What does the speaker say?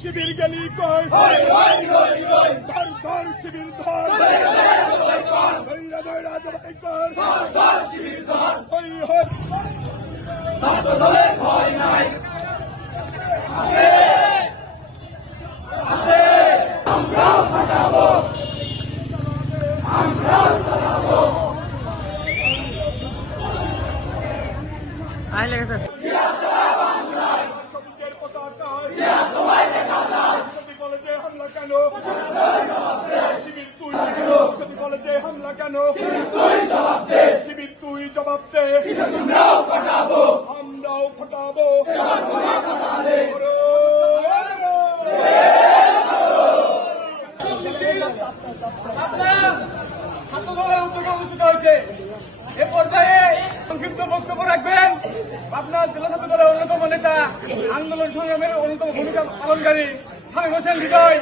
শিবির গেলি কই ধর শিবির ধর শিবির ধর ছাত্র দলের ভয় নাই আছে আমরাও ফাটাবো আই লেগেছে শিবির তুই জবাব দে আমরাও ফটাবো উদ্যোগে অনুষ্ঠিত হয়েছে এ পর্যায়ে সংক্ষিপ্ত বক্তব্য রাখবেন আপনার জেলা ছাত্র দলের অন্যতম নেতা আন্দোলন সংগ্রামের অন্যতম ভূমিকা পালনকারী শামীম হোসেন হৃদয়।